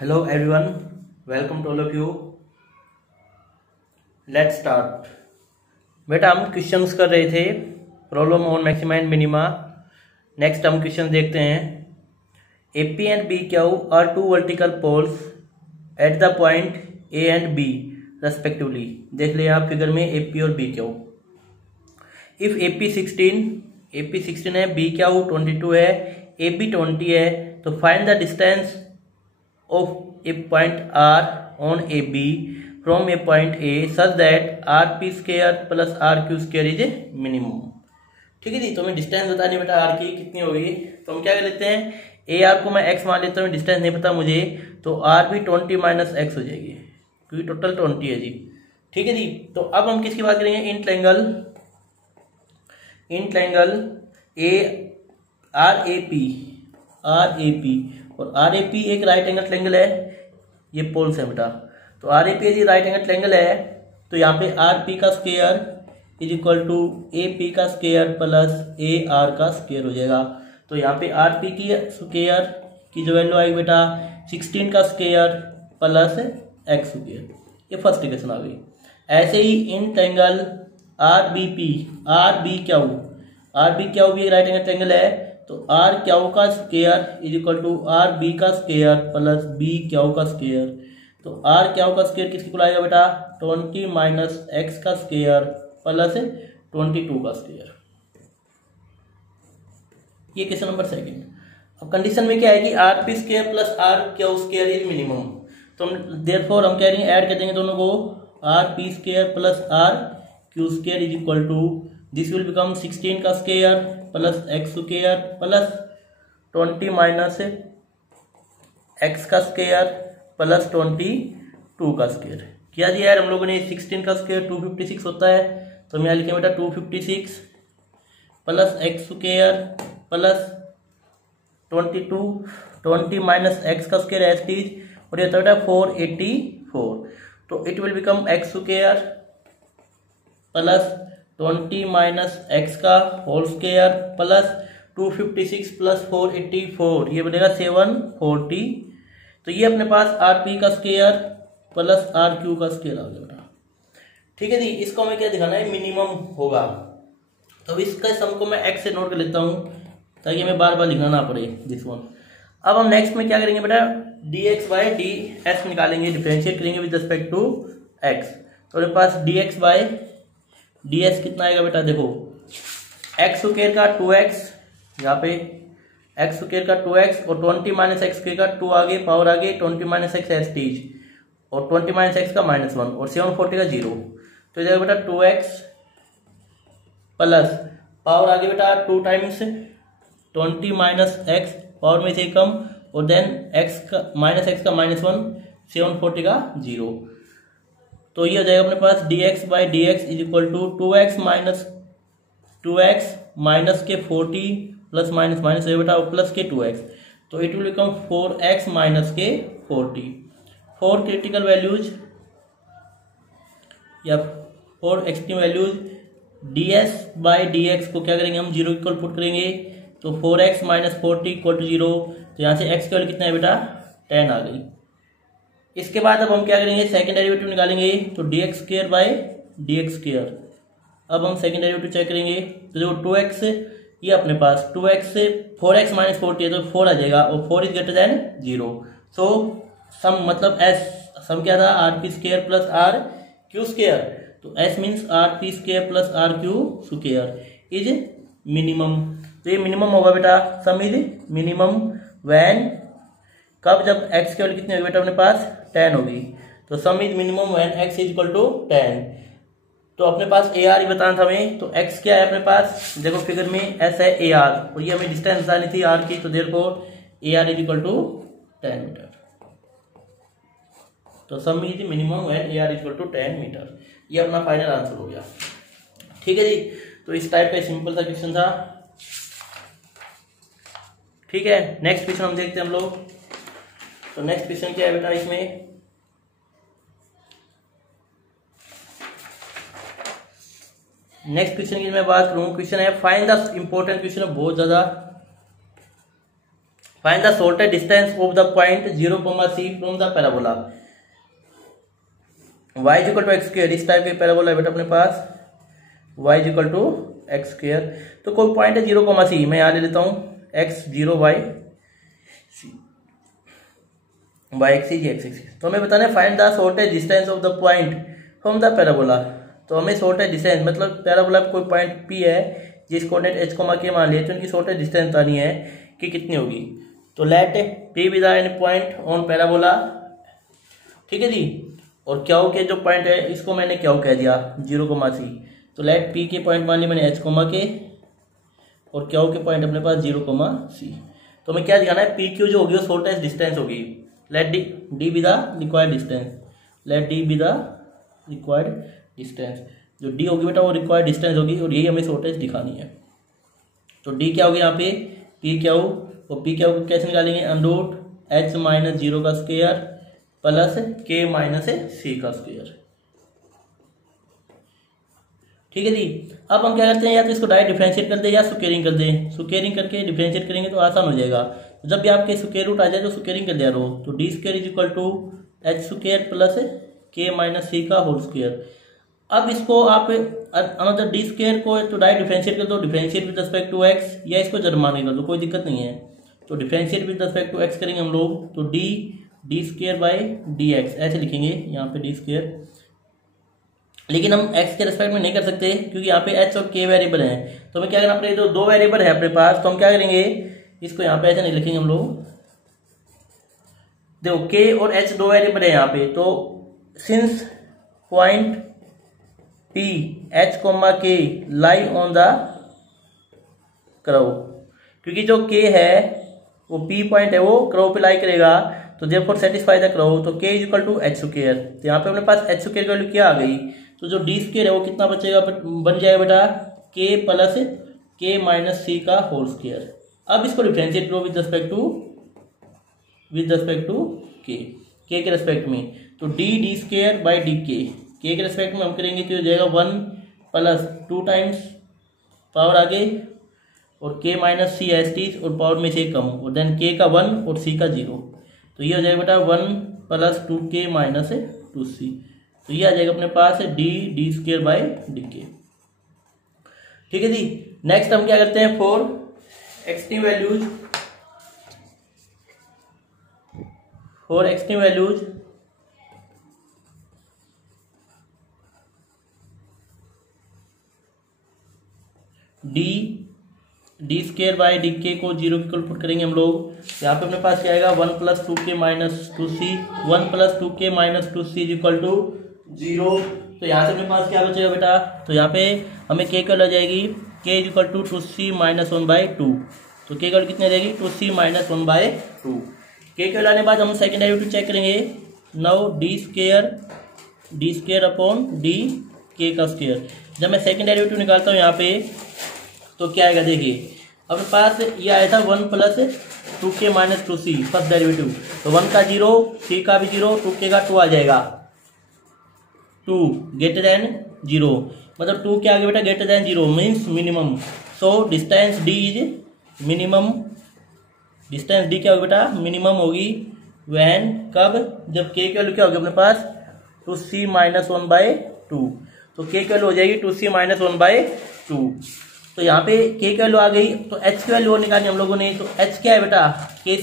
Hello everyone, welcome to all of you. Let's start. बेटा हम questions कर रहे थे problem on maxima and minima. Next हम क्वेश्चन देखते हैं. A P and B Q are two vertical poles at the point A and B respectively. देख लिया आप फिगर में ए पी और B Q. If A P 16 है, B Q 22 है, ए बी 20 है, तो find the distance of a point R on AB from a point A such that RP square plus RQ square is a minimum. ठीक है जी. तो हमें distance बतानी बेटा R की कितनी होगी. तो हम क्या कर लेते हैं, ए आर को मैं x मान लेता हूँ, डिस्टेंस नहीं पता मुझे, तो R भी 20 माइनस एक्स हो जाएगी क्योंकि टोटल 20 है जी. ठीक है जी. तो अब हम किसकी बात करेंगे, in triangle A R A P और आर ए पी एक राइट एंगल ट्रायंगल है. ये पोल्स है बेटा. तो आर ए पी यदि राइट एंगल ट्रायंगल है तो यहाँ पे आर पी का square is equal to A P का स्क्वायर प्लस ए आर का स्क्वायर हो जाएगा. तो यहाँ पे आर पी की स्क्वायर की जो वैल्यू आएगी बेटा 16 का स्क्वायर प्लस एक्स स्क्वायर. ये फर्स्ट इक्वेशन आ गई. ऐसे ही in triangle R B Q भी राइट एंगल ट्रायंगल है. तो आर क्यू का square is equal to R B का स्क्वायर प्लस बी क्यू का स्क्वायर. तो आर क्यू का स्क्वायर किसकी आएगा बेटा 20 माइनस एक्स का स्क्वायर प्लस 22 का स्क्वायर. ये क्वेश्चन नंबर सेकंड. अब कंडीशन में क्या है कि are P square plus R Q square is minimum. तो हम देयरफॉर हम कह रहे हैं ऐड कर देंगे दोनों को. R P square plus R Q square is equal to this will become 16 का square plus x square plus 20 minus x का स्क्वायर प्लस 22 का स्क्वायर. क्या दिया यार हम लोगों ने, 16 का स्क्वायर 256 होता है. तो हम यहाँ लिखें बेटा 256 plus x square plus 20 minus x का स्क्वायर एस टीज और ये बेटा 484. तो it will become x square plus 20 minus x का होल स्क्वायर प्लस 256 प्लस 484 ये बनेगा 740. तो ये अपने पास आर पी का स्क्वायर प्लस आर क्यू का स्क्वायर आ गया. ठीक है जी. इसको हमें क्या दिखाना है, मिनिमम होगा. तो इसका सम को मैं एक्स से नोट कर लेता हूँ ताकि हमें बार बार लिखना ना पड़े दिस वन. अब हम नेक्स्ट में क्या करेंगे बेटा, d x by d s निकालेंगे, डिफरेंशिएट करेंगे विद रिस्पेक्ट टू एक्स. तो हमारे पास d x by d s कितना आएगा बेटा, देखो एक्स स्क्वायर का 2x, यहाँ पे एक्स स्क्वायर का 2x और 20 माइनस एक्स स्क्वायर का 2 आगे पावर आगे 20 माइनस एक्स एस टीज और 20 माइनस एक्स का -1 और 740 का 0. तो जाएगा बेटा 2x प्लस पावर आगे बेटा 2 टाइम्स 20 माइनस एक्स पावर में से कम और देन एक्स का -1 740 का 0. तो ये हो जाएगा अपने पास dx by D x is equal to 2x minus के 40 प्लस माइनस माइनस है बेटा प्लस के 2x. तो it will become 4x minus के 40. 4 क्रिटिकल वैल्यूज या 4 extreme values ds by D x को क्या करेंगे हम 0 इक्वल पुट करेंगे. तो 4x माइनस 40 इक्वल टू 0. तो यहाँ से x की वैल्यू कितना है बेटा 10 आ गई. इसके बाद अब हम क्या करेंगे, सेकंड डेरिवेटिव निकालेंगे. तो D x square by D x square. अब हम सेकंड डेरिवेटिव चेक करेंगे. तो जो 2x ये अपने पास 2x से 4x माइनस 40 है तो 4 आ जाएगा और 4 is greater than 0. So sum मतलब एस सम क्या था, R P square plus R Q square. तो S means R P square plus R Q square is minimum. तो ये मिनिमम होगा बेटा. सम इज मिनिमम व्हेन कब, जब x की वैल्यू कितनी होगी बेटा अपने पास 10 होगी. तो sum is minimum when x is equal to 10. तो अपने पास ए आर ही बताना था हमें. तो x क्या है अपने पास, देखो फिगर में s है ए आर और ये हमें डिस्टेंस बतानी थी r की. तो therefore A R is equal to 10 metre. तो sum is minimum when A R is equal to 10 metre. ये अपना फाइनल आंसर हो गया. ठीक है जी. तो इस टाइप का सिंपल सा क्वेश्चन था. ठीक है. नेक्स्ट क्वेश्चन हम देखते हैं हम लोग. तो नेक्स्ट क्वेश्चन क्या है बेटा, इसमें नेक्स्ट क्वेश्चन की मैं बात करूं. क्वेश्चन है फाइंड द इंपॉर्टेंट क्वेश्चन है, बहुत ज्यादा find the shortest distance of the point 0, c from the parabola. y equal to x square, इस टाइप के पैराबोला है बेटा अपने पास, y equal to x square. तो कोई पॉइंट है 0, c, मैं यहाँ ले लेता हूँ x0 y axis x axis. तो हमें बताना है find the shortest distance of the point from the parabola. तो हमें शॉर्टेस्ट डिस्टेंस मतलब पैराबोला कोई पॉइंट P है जिस कोऑर्डिनेट h, k मान लिया, तो उनकी शॉर्टेस्ट डिस्टेंस बतानी है कि कितनी होगी। तो let P be the end point on parabola, ठीक है जी। और क्यू के जो पॉइंट है इसको मैंने क्यू कह दिया 0, c। तो लेट P के पॉइंट मान लिया मैंने h, k, और क्यू के पॉइंट अपने पास 0, c। तो हमें क्या दिखाना है, PQ जो होगी वो शॉर्टेस्ट डिस्टेंस होगी। Let D be the required distance, let D be the required distance. जो डी होगी बेटा वो रिक्वायर्ड डिस्टेंस होगी, और यही हमें शॉर्टेज दिखानी है। तो डी क्या होगी यहाँ पे, पी क्या हो, और पी क्या हो कैसे निकालेंगे, अंडरूट h माइनस 0 का square plus k minus c का स्क्वायर, ठीक है जी। अब हम क्या करते हैं, या तो इसको डायरेक्ट डिफरेंशिएट कर दे या स्क्वायरिंग कर दे। स्क्वायरिंग करके डिफरेंशिएट करेंगे तो आसान हो जाएगा। तो जब भी आपके स्क्वायर रूट आ जाए तो स्क्वायरिंग कर दिया रो, तो D square is equal to H square plus k minus c का होल स्क्वायर। अब इसको आप अनदर डी स्क्वायर को तो डायरेक्ट डिफरेंशिएट कर दो, differentiate with respect to x, या इसको जर्माने कर दो, कोई दिक्कत नहीं है। तो differentiate with respect to x करेंगे हम लोग, तो D square by D x ऐसे लिखेंगे यहाँ पे डी स्क्वायर। लेकिन हम x के रिस्पेक्ट में नहीं कर सकते क्योंकि यहाँ पे h और k वेरिएबल हैं। तो हमें क्या करना, अपने जो दो वेरिएबल है अपने पास, तो हम क्या करेंगे, इसको यहाँ पे ऐसे नहीं लिखेंगे हम लोग। देखो k और h दो वेरिएबल है यहाँ पे, तो since point P h, k lie on the curve, क्योंकि जो k है वो P पॉइंट है वो कर्व पे लाई करेगा, तो देयरफॉर सेटिस्फाई द कर्व। तो k is equal to h square. तो यहाँ पे अपने पास h स्क्वायर की वैल्यू क्या आ गई, तो जो डी स्क्वायर है वो कितना बचेगा, बन जाएगा बेटा k plus k minus c का होल स्क्वायर। अब इसको डिफरेंशिएट करो विद रिस्पेक्ट टू k के रिस्पेक्ट में, तो डी स्क्वायर बाई डी के के रिस्पेक्ट में हम करेंगे तो हो जाएगा 1 प्लस 2 टाइम्स पावर आगे, और k minus C S T, और पावर में से कम, और देन k का 1 और c का 0। तो ये हो जाएगा बेटा 1 प्लस 2k माइनस 2c। तो ये आ जाएगा अपने पास डी स्क्वायर बाई डी के, ठीक है जी। नेक्स्ट हम क्या करते हैं, for extreme values D square by D के को 0 के इक्वल पुट करेंगे हम लोग। यहाँ पे अपने पास क्या आएगा 1 plus 2k minus 2c, 1 plus 2k minus 2c is equal to 0। तो यहाँ से अपने पास क्या बचेगा बेटा, तो यहाँ पे हमें k की वैल्यू आ जाएगी k is equal to 2c minus 1/2। तो k की वैल्यू कितनी आ जाएगी 2c माइनस 1/2। k की वैल्यू आने के बाद हम सेकेंड डेरिवेटिव चेक करेंगे। Now D square upon D के का स्क्वायर। जब मैं सेकेंड डेरिवेटिव निकालता हूँ यहाँ पे तो क्या आएगा, देखिए अपने पास ये आया था 1 plus 2k minus 2c first derivative, तो 1 का 0, c का भी 0, 2k का 2 आ जाएगा, 2 ग्रेटर देन 0, मतलब 2 क्या आ गया बेटा greater than 0 means minimum. So distance d is minimum, distance d क्या होगी बेटा मिनिमम होगी वैन कब, जब k की वैल्यू क्या होगी अपने पास 2c माइनस 1/2। तो k की वैल्यू हो जाएगी 2c माइनस 1/2। तो यहाँ पे k की वैल्यू आ गई, तो h की वैल्यू निकाली हम लोगों ने। तो h क्या है बेटा, k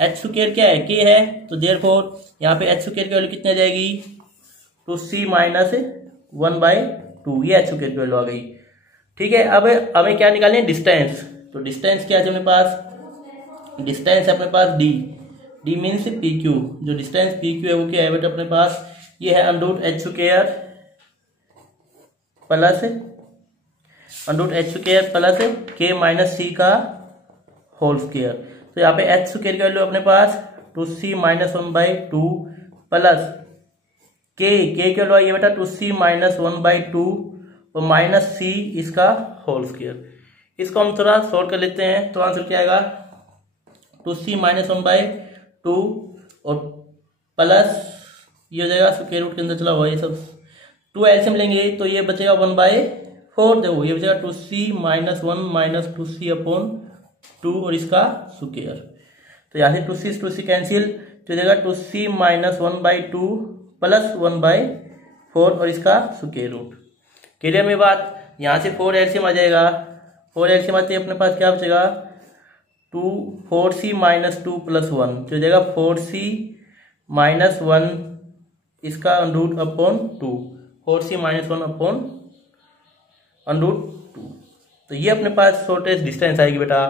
h स्क्वायर क्या है, k है, तो देयरफॉर यहाँ पे h स्क्वायर की वैल्यू कितनी आ जाएगी 2c माइनस 1/2, ये h स्क्वायर की वैल्यू आ गई, ठीक है। अब हमें क्या निकालनी है, डिस्टेंस। तो डिस्टेंस क्या है अपने पास, डिस्टेंस है अपने पास d मीन्स PQ। जो डिस्टेंस PQ है वो क्या है बेटा अपने पास, ये है under root h square plus k minus c का होल स्क्वायर। तो यहाँ पे h स्क्वायर की वैल्यू अपने पास 2c माइनस 1/2 प्लस k की वैल्यू आई है बेटा 2c माइनस 1/2 और माइनस c इसका होल स्क्वायर। इसको हम थोड़ा सॉल्व कर लेते हैं, तो आंसर क्या आएगा 2c माइनस 1/2 और प्लस ये हो जाएगा स्क्वायर रूट के अंदर चला हुआ ये सब, 2 एलसीएम लेंगे तो ये बचेगा 1/4। देखो ये बचेगा 2c minus 1 minus 2c upon 2 और इसका स्क्वायर। तो यहाँ से टू सी कैंसिल, तो देगा 2c माइनस 1/2 प्लस 1/4 और इसका स्क्वायर रूट। क्लियर में बात। यहाँ से 4 एलसीएम आ जाएगा, 4 एलसीएम आते अपने पास क्या बचेगा 4c माइनस 2 प्लस 1, तो देगा 4c माइनस 1 इसका root upon 2, 4c minus 1 upon root 2। तो ये अपने पास शॉर्टेस्ट डिस्टेंस आएगी बेटा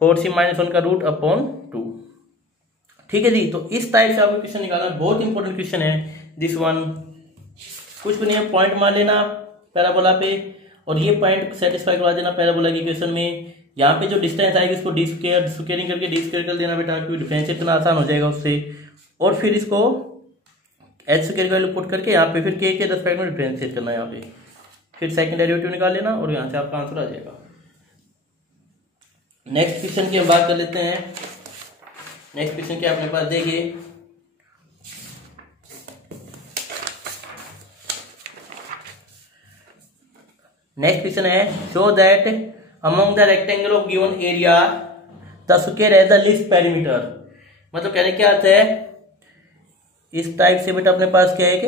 4c माइनस 1 का रूट अपॉन 2। ठीक है जी। तो इस टाइप से आपको क्वेश्चन निकालना, बहुत इंपॉर्टेंट क्वेश्चन है दिस वन। कुछ भी नहीं है, पॉइंट मान लेना पैराबोला पे और ये पॉइंट सेटिस्फाई करवा देना पैराबोला की क्वेश्चन में। यहाँ पे जो डिस्टेंस आएगी इसको डी स्क्वायर स्क्वायरिंग करके डी स्क्वायर कर देना बेटा, क्योंकि डिफरेंशिएट करना आसान हो जाएगा उससे। और फिर इसको एच स्क्वायर की वैल्यू पुट करके यहाँ पे फिर के रेस्पेक्ट में डिफरेंशिएट करना है, यहाँ पे फिर सेकंड डेरिवेटिव निकाल लेना और यहाँ से आपका आंसर आ जाएगा। नेक्स्ट क्वेश्चन की हम बात कर लेते हैं। नेक्स्ट क्वेश्चन क्या अपने पास देखिए, नेक्स्ट क्वेश्चन है show that among the rectangle of given area the square has the least perimeter. मतलब कहने क्या आता है, इस टाइप से बेटा अपने पास क्या है कि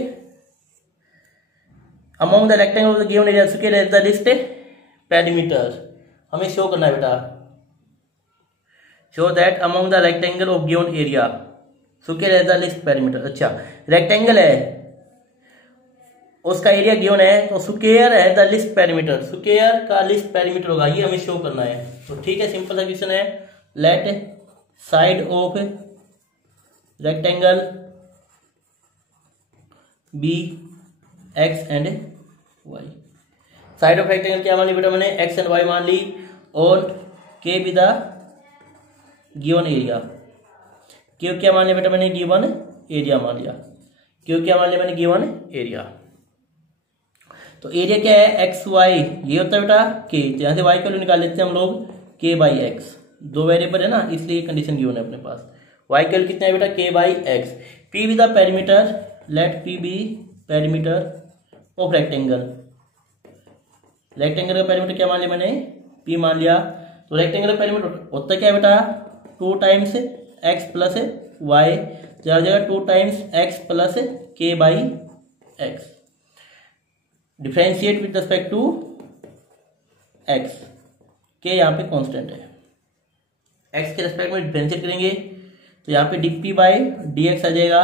among the rectangle of the given area square has the least perimeter, हमें शो करना है बेटा। Show that among the rectangle of given area square has the least perimeter. अच्छा, रेक्टेंगल है उसका एरिया गिवन है, तो स्क्वायर है द लिस्ट पेरीमीटर, स्क्वायर का लिस्ट पेरीमीटर होगा, ये हमें शो करना है। तो ठीक है, सिंपल सा क्वेश्चन है। Let side of rectangle be x and y. Side of rectangle क्या मान ली बेटा मैंने, एक्स एंड वाई मान ली, और के बी द गिवन एरिया। क्यों क्या मान लिया बेटा मैंने, गिवन एरिया मान लिया। क्यों क्या मान लिया मैंने, गिवन एरिया। तो एरिया क्या है, एक्स वाई, ये होता है बेटा के, तो यहाँ से वाई की वैल्यू निकाल लेते हैं हम लोग के बाई एक्स। दो वेरिएबल है ना, इसलिए कंडीशन गिवन है अपने पास। वाई की वैल्यू कितना है बेटा, k by x. P be the perimeter, let P be perimeter of rectangle. Rectangle का पेरीमीटर क्या मान लिया मैंने, पी मान लिया। तो रेक्टेंगल का पेरीमीटर होता क्या है बेटा, 2 टाइम्स एक्स प्लस वाई, तो आ जाएगा 2 times x plus k by x. Differentiate with respect to x, के यहाँ पे कांस्टेंट है, एक्स के रिस्पेक्ट में डिफरेंशिएट करेंगे तो यहाँ पे d p by D x आ जाएगा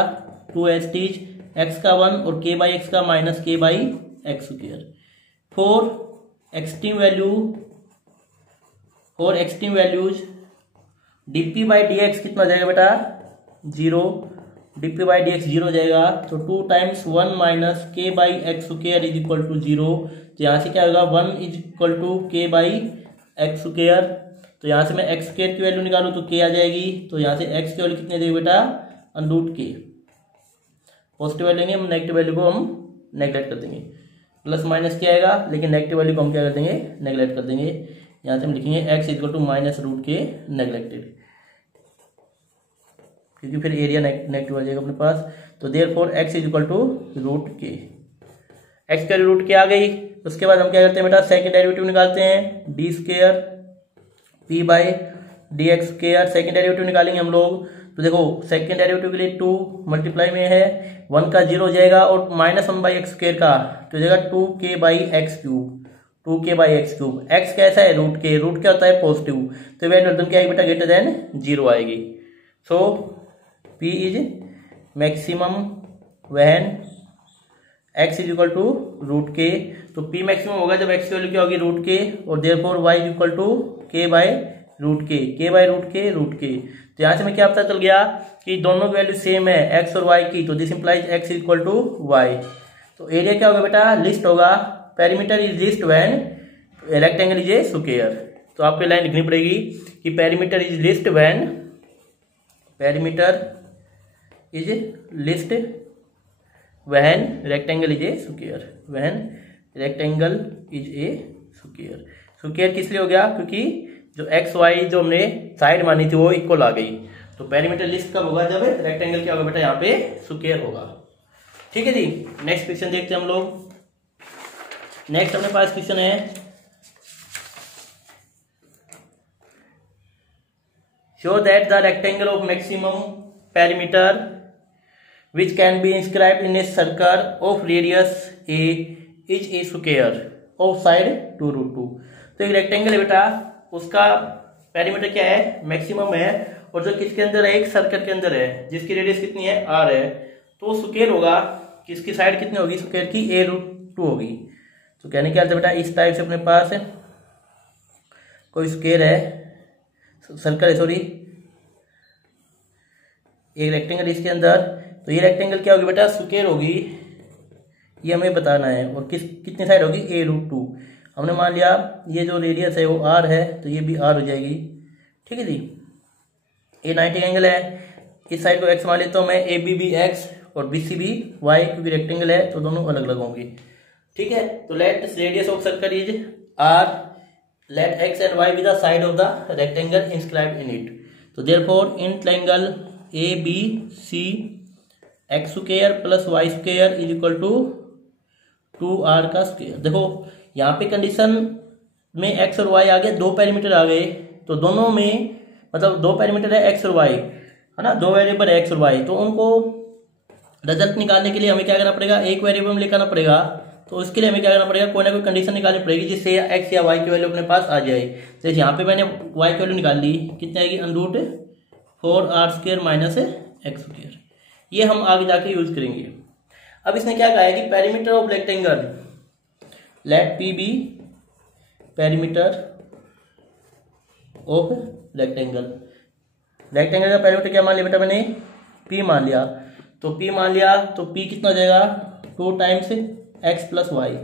2h टीज एक्स का 1 और के बाई एक्स का minus k by x square. For extreme values d p by D x कितना हो जाएगा बेटा, 0, d p by D x 0 हो जाएगा। तो 2 times 1 minus k by x square is equal to 0। तो यहाँ से क्या होगा, 1 इज इक्वल टू के बाई एक्स स्क्वायर। तो यहाँ से मैं एक्स स्क्वायर की वैल्यू निकालूँ तो के आ जाएगी। तो यहाँ से एक्स की वैल्यू कितने देंगे बेटा, √ के। पॉजिटिव वैल्यू लेंगे हम, नेगेटिव वैल्यू को हम नेगलेक्ट कर देंगे। प्लस माइनस क्या आएगा, लेकिन नेगेटिव वैल्यू को हम क्या कर देंगे, नेगलेक्ट कर देंगे। यहाँ से हम लिखेंगे एक्स इक्वल टू माइनस √ के नेगलेक्टेड, क्योंकि फिर एरिया नेगेटिव आ जाएगा अपने पास। तो therefore x is equal to √ k. X का √ के आ गई। उसके बाद हम क्या करते हैं बेटा, सेकंड डेरिवेटिव निकालते हैं, D square P by D x square. Second derivative निकालेंगे हम लोग। तो देखो सेकंड डेरिवेटिव के लिए 2 मल्टीप्लाई में है, 1 का 0 हो जाएगा और -1 बाई एक्स स्क्वायर का तो हो जाएगा 2k by x cube, 2k by x cube. X कैसा है, √ के, √ क्या होता है पॉजिटिव, तो वैल्यू एकदम क्या आएगी बेटा, ग्रेटर देन 0 आएगी। So P is maximum when x is equal to √ k. तो P मैक्सिमम होगा जब x की वैल्यू क्या होगी, √ के, और therefore y is equal to k by √ k, k by √ के, √ के। तो यहाँ से मैं क्या पता चल गया कि दोनों की वैल्यू सेम है x और y की, तो this implies x is equal to y। तो एरिया क्या होगा बेटा, लिस्ट होगा, perimeter is least when rectangle is a square. तो आपको लाइन लिखनी पड़ेगी कि perimeter is least when, perimeter is least when rectangle is a square, when rectangle is a square. Square किस लिए हो गया, क्योंकि जो एक्स वाई जो हमने साइड मानी थी वो इक्वल आ गई। तो पेरीमीटर लिस्ट कब होगा, जब रेक्टेंगल क्या होगा बेटा, यहाँ पे स्क्वायर होगा। ठीक है जी। नेक्स्ट क्वेश्चन देखते हैं हम लोग। नेक्स्ट अपने पास क्वेश्चन है show that the rectangle of maximum perimeter which can be inscribed in a circle of radius a is a square of side 2√2। तो एक रेक्टेंगल है बेटा, उसका पेरीमीटर क्या है, मैक्सिमम है, और जो किसके अंदर है, एक सर्कल के अंदर है जिसकी रेडियस कितनी है, r है, तो स्क्वायर होगा, किसकी साइड कितनी होगी स्क्वायर की, a√2 होगी। तो कहने क्या बेटा, इस टाइप से अपने पास कोई स्क्वायर है, सर्कल है, सॉरी एक रेक्टेंगल इसके अंदर, तो ये रेक्टेंगल क्या होगी बेटा, स्क्वायर होगी, ये हमें बताना है, और कितनी साइड होगी, a√2। हमने मान लिया ये जो रेडियस है वो r है, तो ये भी r हो जाएगी, ठीक है जी। ये 90 एंगल है, इस साइड को x मान लेता हूँ मैं, AB भी x और BC भी y, क्योंकि रेक्टेंगल है तो दोनों अलग अलग होंगे, ठीक है। तो let radius of circle is r, let x and y be the side of the rectangle inscribed in it. तो therefore in triangle ABC x square plus y square is equal to 2r का square. देखो यहाँ पे condition में x और y आ गए, दो parameter आ गए, तो दोनों में मतलब दो पैरामीटर है x और y, है ना, दो वेरिएबल है x और y, तो उनको रिजल्ट निकालने के लिए हमें क्या करना पड़ेगा, एक वेरिएबल में लेकर आना पड़ेगा। तो उसके लिए हमें क्या करना पड़ेगा, कोई ना कोई कंडीशन निकालनी पड़ेगी जिससे x या y की वैल्यू अपने पास आ जाए। तो यहाँ पे मैंने y की वैल्यू निकाल ली, कितनी आएगी, √4r² माइनस x²। ये हम आगे जाके यूज करेंगे। अब इसने क्या कहा है कि perimeter of rectangle, let P be perimeter of rectangle. Rectangle का पेरीमीटर क्या मान लिया बेटा मैंने, P मान लिया, तो P मान लिया, तो P कितना हो जाएगा, 2 टाइम्स x प्लस वाई।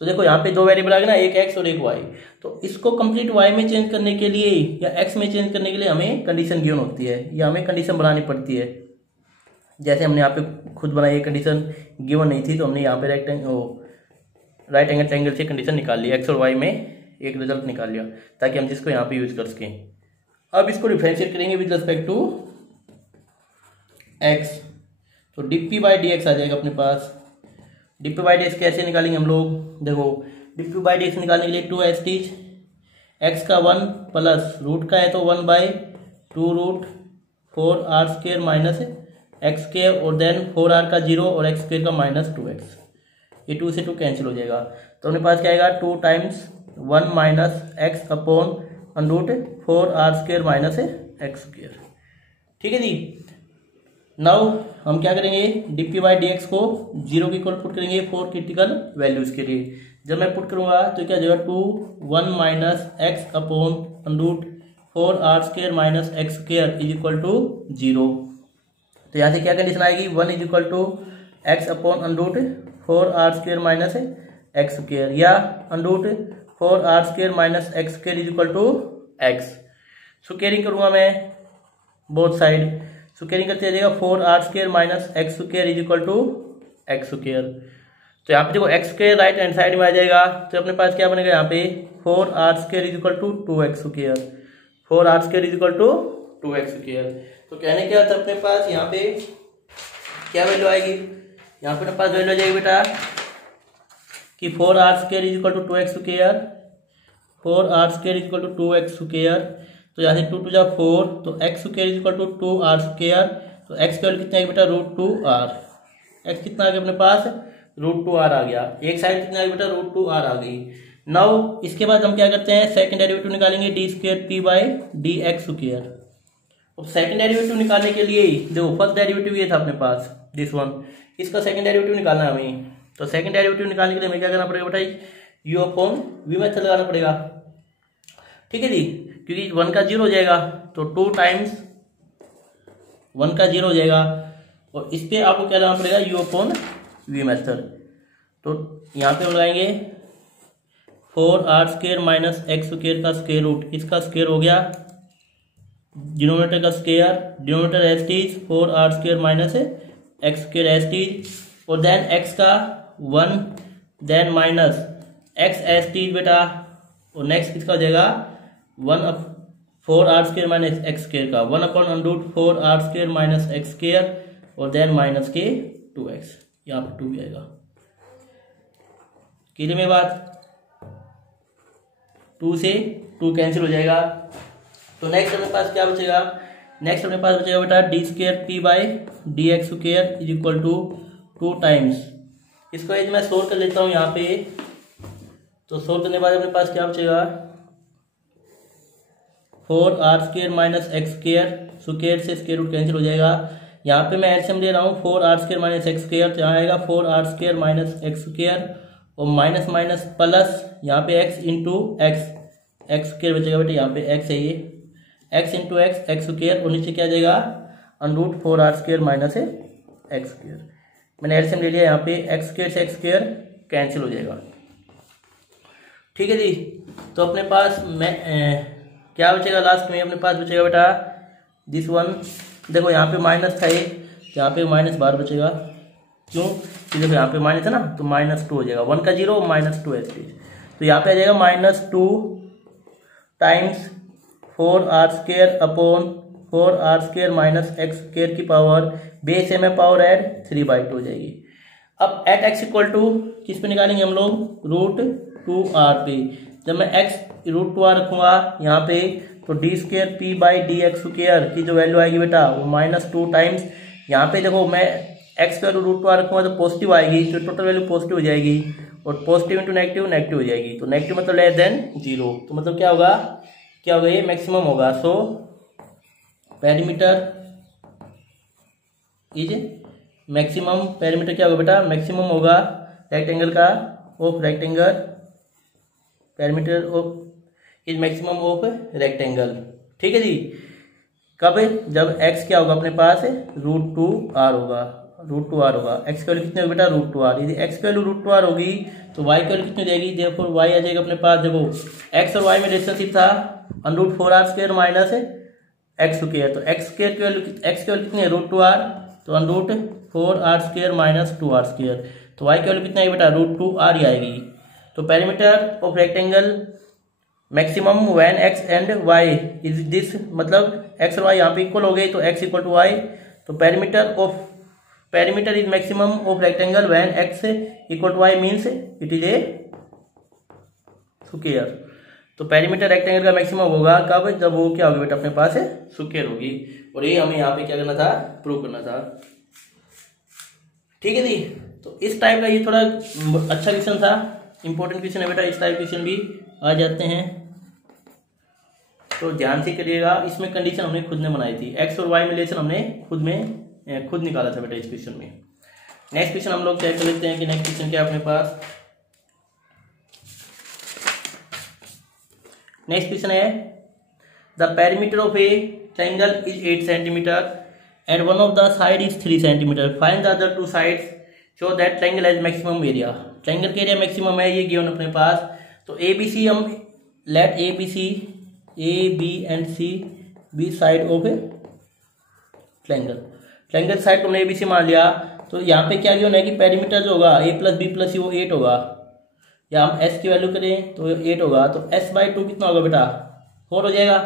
तो देखो यहाँ पे दो वेरिएबल आ गए ना, एक x और एक y, तो इसको कंप्लीट y में चेंज करने के लिए या x में चेंज करने के लिए हमें कंडीशन गिवन होती है, या हमें कंडीशन बनानी पड़ती है। जैसे हमने यहाँ पे खुद बनाई, ये कंडीशन गिवन नहीं थी, तो हमने यहाँ पे राइट एंगल ट्रायंगल से कंडीशन निकाल ली, x और y में एक रिजल्ट निकाल लिया, ताकि हम जिसको यहाँ पे यूज कर सकें। अब इसको डिफरेंशिएट करेंगे विद रिस्पेक्ट टू x, तो dp बाई dx आ जाएगा अपने पास। dp बाई dx कैसे निकालेंगे हम लोग, देखो dp बाई dx निकालने के लिए 2s x का 1 प्लस रूट का है तो 1/2√4r² माइनस x², और देन 4r का 0 और x² का माइनस 2x, ये 2 से 2 कैंसिल हो जाएगा। तो अपने पास क्या आएगा, 2 times 1 minus x upon √4r² minus x², ठीक है जी। नाउ हम क्या करेंगे, dp बाई dx को 0 के इक्वल पुट करेंगे फॉर क्रिटिकल वैल्यूज के लिए। जब मैं पुट करूंगा तो क्या जाएगा, 1 minus x upon √4r² minus x² is equal to 0। तो यहाँ से क्या कंडीशन आएगी, 1 is equal to x upon √4r² minus x², या √4r² minus x² is equal to x। Squaring करूंगा मैं बोथ साइड, स्क्वेयरिंग करते जाएगा 4r² minus x² is equal to x²। तो यहाँ पे देखो x² राइट हैंड साइड में आ जाएगा, तो अपने पास क्या बनेगा, यहाँ पे 4r² is equal to 2x², 4r² is equal to 2x²। तो कहने क्या होता है, अपने पास यहाँ पे क्या वैल्यू आएगी, यहाँ पे अपने पास वैल्यू आ जाएगी बेटा कि 4r² is equal to 2x², 4r² is equal to 2x²। तो यहाँ से 2 2 जा 4, तो x² is equal to 2r², तो x की वैल्यू कितना आएगी बेटा, √2r। x कितना आ गया अपने पास, √2r आ गया, एक साइड कितना आ गया बेटा, √2r आ गई। नाउ इसके बाद हम क्या करते हैं, सेकंड डेरिवेटिव निकालेंगे, d² बाई dx²। अब सेकंड डेरिवेटिव निकालने के लिए देखो फर्स्ट डेरिवेटिव ये था अपने पास, दिस वन, इसका सेकंड डेरिवेटिव निकालना है हमें। तो सेकंड डेरिवेटिव निकालने के लिए हमें क्या करना पड़ेगा बेटा, u अपॉन v मेथड लगाना पड़ेगा, ठीक है जी, क्योंकि 1 का 0 हो जाएगा, तो 2 टाइम्स 1 का 0 हो जाएगा, और इस पर आपको क्या लगाना पड़ेगा, u अपॉन v मेथड। तो यहाँ पे हम लगाएंगे 4r² माइनस x² का स्क्वायर रूट, इसका स्क्वायर हो गया, डिनोमिनेटर का स्क्वायर, डिनोमिनेटर एस्टीज 4r² माइनस x² एस्टीज, और देन x का 1, देन माइनस x एस्टीज बेटा, और नेक्स्ट किसका हो जाएगा 4r² माइनस x² का 1 अपॉन √4r² माइनस x², और देन माइनस के 2x, यहाँ पर 2 भी आएगा। क्लियर में बात, 2 से 2 कैंसिल हो जाएगा। तो नेक्स्ट हमारे पास क्या बचेगा, नेक्स्ट अपने पास बचेगा बेटा D square P by D x square is equal to 2 times, इसको यदि मैं सोल्व कर लेता हूँ यहाँ पे, तो सोल्व करने के बाद अपने पास क्या बचेगा 4r² माइनस एक्स स्क्र से स्क्वायर रूट कैंसिल हो जाएगा। यहाँ पे मैं एलसीएम ले रहा हूँ 4r² माइनस एक्स स्क्र, तो यहाँ आएगा 4r² माइनस एक्स स्क्र और माइनस माइनस प्लस यहाँ पे x इंटू एक्स स्क्र बचेगा बेटा, यहाँ पे x है ये x इंटू एक्स स्क्र और नीचे क्या आ जाएगा under root 4r² minus x square. मैंने एलसीएम ले लिया, यहाँ पे एक्स स्क्र से एक्स स्क्र कैंसिल हो जाएगा। ठीक है जी, तो अपने पास मैं क्या बचेगा लास्ट में, अपने पास बचेगा बेटा दिस वन। देखो यहाँ पे माइनस था, यहाँ पे माइनस बार बचेगा, क्यों कि देखो यहाँ पे माइनस है ना, तो -2 हो जाएगा, 1 का 0 -2 है, तो यहाँ पे आ जाएगा -2 times 4r² upon 4r² minus x square की पावर बेस में पावर ऐड 3/2 हो जाएगी। अब एट एक्स इक्वल टू किस पे निकालेंगे हम लोग, √2r पे। जब मैं x √2r रखूंगा यहाँ पे, तो D square P by D x square की जो वैल्यू आएगी बेटा वो -2 टाइम्स, यहाँ पे देखो मैं x का √2r रखूंगा तो पॉजिटिव आएगी, तो टोटल वैल्यू पॉजिटिव हो जाएगी, और पॉजिटिव इंटू नेगेटिव नेगेटिव हो जाएगी, तो नेगेटिव मतलब लेस देन 0, तो मतलब क्या होगा ये मैक्सिमम होगा। So perimeter is maximum, perimeter क्या होगा बेटा मैक्सिमम होगा रेक्टेंगल का of rectangle, perimeter of is maximum of rectangle. ठीक है जी, कब, जब x क्या होगा अपने पास √2r होगा, √2r होगा। x की वैल्यू कितनी होगी बेटा √2r, यदि x की वैल्यू √2r होगी तो y की वैल्यू कितनी हो जाएगी, देखो y आ जाएगा अपने पास, देखो x और y में रिलेशनशिप था √4r² माइनस एक्स स्क्र, तो x की वैल्यू कितनी है √2r, तो √4r² माइनस 2r², तो y की वैल्यू कितनी आएगी बेटा √2r ही आएगी। तो perimeter of rectangle maximum when x and y is this, मतलब x और y यहाँ पे इक्वल हो गए, तो x इक्वल टू y, तो perimeter is maximum of rectangle when x equal to y means it is a square. तो perimeter rectangle का मैक्सिमम होगा कब, जब वो क्या होगी बेटा अपने पास स्क्वायर होगी, और ये हमें यहाँ पे क्या करना था, प्रूव करना था। ठीक है जी, तो इस टाइप का ये थोड़ा अच्छा क्वेश्चन था, इंपॉर्टेंट क्वेश्चन है बेटा, इस टाइप क्वेश्चन भी आ जाते हैं, तो ध्यान से करिएगा। इसमें कंडीशन हमने खुद ने बनाई थी, x और y में रिलेशन हमने खुद निकाला था बेटा इस क्वेश्चन में। नेक्स्ट क्वेश्चन हम लोग चेक कर लेते हैं कि नेक्स्ट क्वेश्चन क्या है अपने पास। नेक्स्ट क्वेश्चन है the perimeter of a triangle is 8 centimetre and one of the side is 3 centimetre, find the other 2 sides show that triangle has maximum area. Triangle का एरिया मैक्सिमम है, ये given अपने पास। तो ए बी सी, हम let A B C, A B and C be side of a triangle side को हमने ए B सी मान लिया। तो यहाँ पे क्या गिवन है कि पेरीमीटर जो होगा a प्लस बी प्लस सी वो 8 होगा, या हम s की वैल्यू करें तो 8 होगा, तो s/2 कितना होगा बेटा 4 हो जाएगा,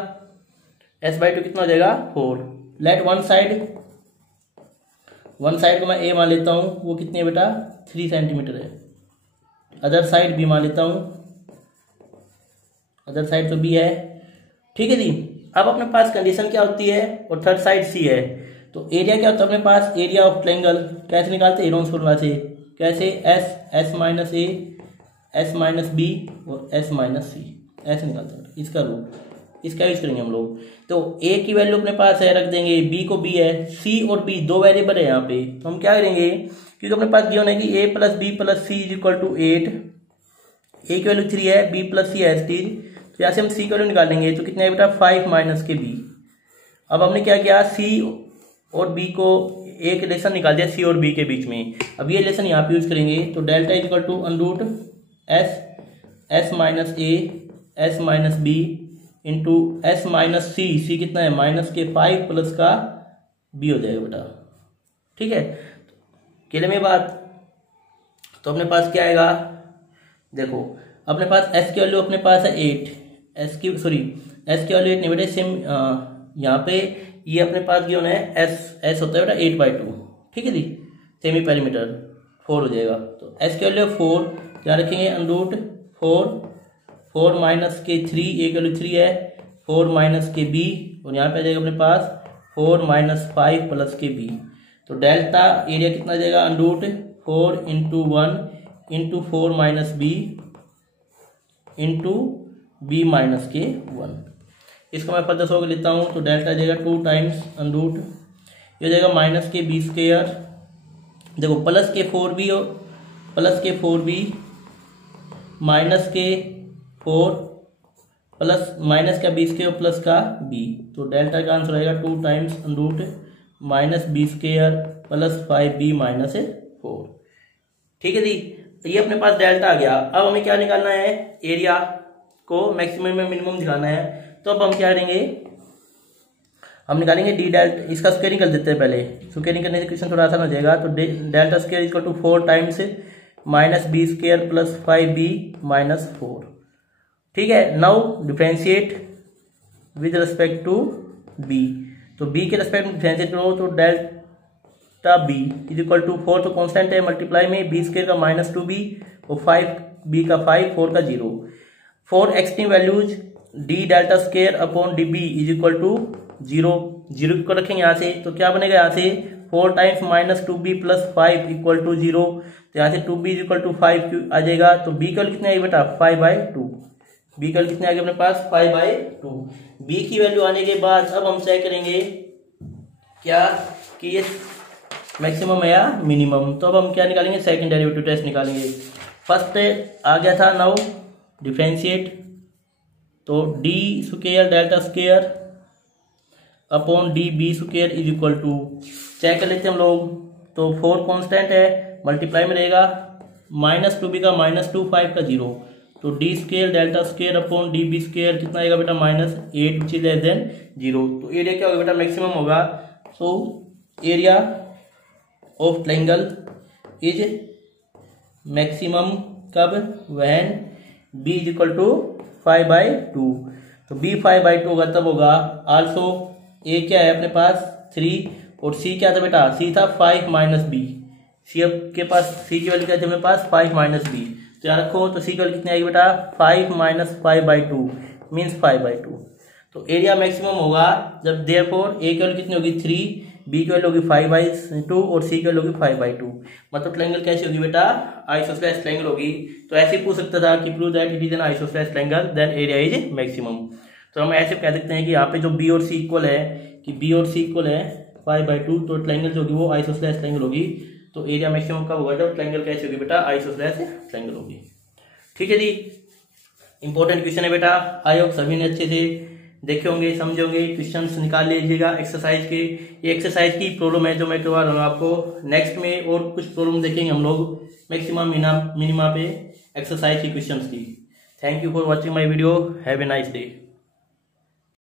s/2 कितना हो जाएगा 4। लेट वन साइड को मैं a मान लेता हूँ, वो कितनी है बेटा 3 सेंटीमीटर है, अदर साइड b मान लेता हूँ, अदर साइड तो b है। ठीक है जी, अब अपने पास कंडीशन क्या होती है, और थर्ड साइड c है, तो एरिया क्या होता है अपने पास, एरिया ऑफ ट्रायंगल कैसे निकालते हैं, एरोन्स फॉर्मूला से, कैसे s minus a, s minus B और s माइनस सी, ऐसे निकालते हैं, इसका रूप, इसका यूज करेंगे हम लोग। तो a की वैल्यू अपने पास है, रख देंगे, b को b है, c और b दो वेरिएबल है यहाँ पे, तो हम क्या करेंगे, क्योंकि अपने पास गिवन है कि a plus B plus C is equal to 8, a की वैल्यू 3 है, b प्लस सी है एस्टीज, तो यहाँ से हम c की वैल्यू निकालेंगे, तो कितना है बेटा 5 माइनस के b। अब हमने क्या किया, c और b को एक रिलेशन निकाल दिया c और b के बीच में, अब ये रिलेशन यहाँ पे यूज करेंगे, तो delta is equal to under root s minus a s minus b into s minus c कितना है -5 प्लस का b हो जाएगा बेटा। ठीक है, केले में बात, तो अपने पास क्या आएगा, देखो अपने पास s की वैल्यू अपने पास है 8, s की वैल्यू 8 नहीं बेटा, सेम यहाँ पे ये अपने पास गिवन है s होता है बेटा 8/2। ठीक है जी, सेमी पेरीमीटर 4 हो जाएगा, तो s की वैल्यू 4, क्या रखेंगे अंडरूट 4 माइनस के 3, a की वैल्यू 3 है, 4 माइनस के b, और यहाँ पे आ जाएगा अपने पास 4 माइनस 5 प्लस के बी। तो डेल्टा एरिया कितना जाएगा, under root 4 into 1 into 4 minus B into B minus के 1। इसको मैं फर्दर सो लेता हूँ। तो डेल्टा जाएगा 2 टाइम्स अंडरूट, ये हो जाएगा माइनस के बी स्क्वायर, देखो प्लस के 4b और प्लस के 4b माइनस के 4 प्लस माइनस का बी स्क्वायर प्लस का बी। तो डेल्टा का आंसर आएगा 2 times under root minus B square plus 5b minus 4। ठीक है जी, तो ये अपने पास डेल्टा आ गया। अब हमें क्या निकालना है, एरिया को मैक्सिमम में मिनिमम दिखाना है। तो अब हम क्या करेंगे, हम निकालेंगे डी डेल्टा, इसका स्क्वायरिंग कर देते हैं पहले, स्क्वायरिंग करने से क्वेश्चन थोड़ा आसान हो जाएगा। तो delta square equal to 4 times minus B square plus 5b minus 4। ठीक है, now differentiate with respect to b। तो b के रिस्पेक्ट में डिफरेंशिएट करो तो delta b is equal to 4 तो कांस्टेंट है, मल्टीप्लाई में b स्क्वायर का माइनस 2b और 5b का 5, 4 का 0। 4 extreme values D delta square upon D B is equal to 0, 0 को रखेंगे यहाँ से। तो क्या बनेगा यहाँ से 4 times minus 2b plus 5 equal to 0। तो यहाँ से 2b इज इक्वल टू 5 आ जाएगा। तो b कल कितने आएगी बेटा, 5/2। b कल कितने आएगी अपने पास, 5/2। b की वैल्यू आने के बाद अब हम चेक करेंगे क्या कि ये मैक्सिमम है या मिनिमम। तो अब हम क्या निकालेंगे, सेकंड डेरिवेटिव टेस्ट निकालेंगे। फर्स्ट आ गया था, नाउ डिफरेंशिएट। तो D square delta square upon D B square is equal to, check कर लेते हैं हम लोग। तो 4 कांस्टेंट है, मल्टीप्लाई में रहेगा माइनस 2b का माइनस 2, 5 का 0। तो D square delta square upon D B square कितना आएगा बेटा, minus 8 which is less than 0। तो एरिया क्या होगा बेटा, मैक्सिमम होगा। So area of triangle is maximum कब, when b is equal to 5/2। तो b 5/2 होगा तब होगा। आल्सो a क्या है अपने पास 3 और c क्या था बेटा, c था 5 माइनस बी। सी के पास c की वैल्यू क्या थी अपने पास, 5 माइनस बी। तो याद रखो, तो c की वैल्यू कितनी आएगी बेटा, 5 माइनस 5/2 मीन्स 5/2। तो एरिया मैक्सिमम होगा जब देयरफॉर a की वैल्यू कितनी होगी 3, b की वैल्यू होगी 5/2 और c की वैल्यू होगी 5/2। मतलब ट्रायंगल कैसी होगी बेटा, आइसोसेलेस ट्रायंगल होगी। तो ऐसे पूछ सकता था कि prove that it is an isosceles triangle then area is maximum. तो हम ऐसे कह सकते हैं कि यहाँ पे जो b और c इक्वल है, कि b और c इक्वल है 5/2, तो ट्रायंगल जो होगी वो आइसोसेलेस ट्रायंगल होगी। तो एरिया मैक्सिमम कब होगा, जब ट्रायंगल कैसी होगी बेटा, आइसोसेलेस ट्रायंगल होगी। ठीक है जी, इंपॉर्टेंट क्वेश्चन है बेटा। आई होप सभी ने अच्छे से देखे होंगे, समझे होंगे। क्वेश्चंस निकाल लीजिएगा एक्सरसाइज के। ये एक्सरसाइज की प्रॉब्लम है जो मैं करवा रहा हूँ आपको। नेक्स्ट में और कुछ प्रॉब्लम देखेंगे हम लोग मैक्सिमम मिनिमा पे एक्सरसाइज की क्वेश्चंस की। Thank you for watching my video, have a nice day.